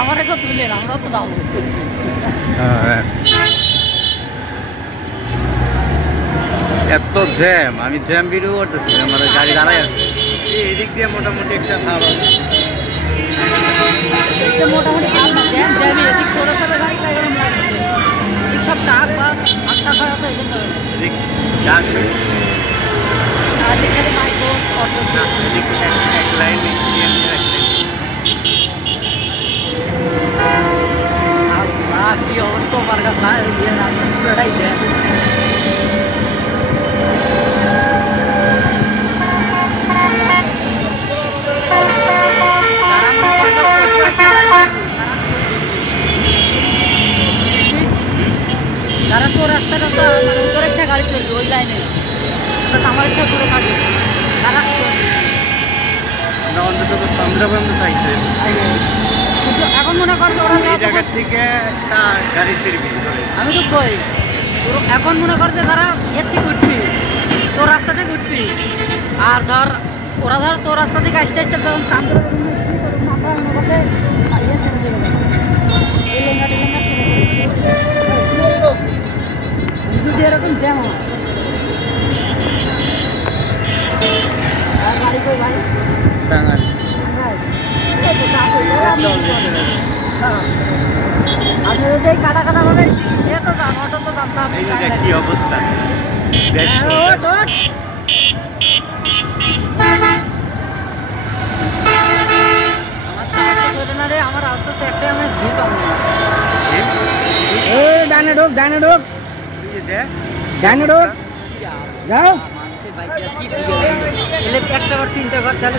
আমার তুলেন আমরা তো যাবো। এত জ্যাম, আমি জ্যাম ভিডিও করতেছি, আমাদের গাড়ি দাঁড়ায় আছে। এদিক দিয়ে মোটামুটি একটা ভাব আছে, মোটামুটি ভাব না, জ্যাম জ্যামই। এদিক ছোটো ছোটো গাড়ি তাই এরকম লাগছে, এদিক সব ট্রাক বাস আটটা খাওয়া আছে, এই জন্য এদিক ডাক আর এখানে মাইক্রো অটো এদিক এক লাইন কি অবস্থা আমার কাছে পুরোটাই জ্যাম। তারা তো রাস্তাটা তো মানে ওদের একটা গাড়ি চলবে ওই লাইনে, আমার একটা করে থাকে তারা অন্তত চন্দ্র পর্যন্ত থাকছে। কিন্তু এখন মনে করছে ওরা এই জায়গার থেকে একটা গাড়ি ফিরবি, আমি তো কই এখন মনে করছে তারা এর থেকে উঠবি, তোর রাস্তা থেকে উঠবি, আর ধর ওরা ধর তোর রাস্তা থেকে আসতে আসতে যখন কাম করে মাথা মনে করছে যদি এরকম জ্যাম হয়। আর গাড়ি কই ভাই টাঙ্গাইল। আপনি যদি কাটা কাটা ভাবে এ তো দাম, অটো তো দাম দাম কি অবস্থা আমার আস্তে আস্তে একটা আমি ভিড় পাবো। ডানে ঢোক, ডানে ঢোক, ডানে ঢোক, যাও। মানুষের বাইক কি একটা বার চিন্তা কর তাহলে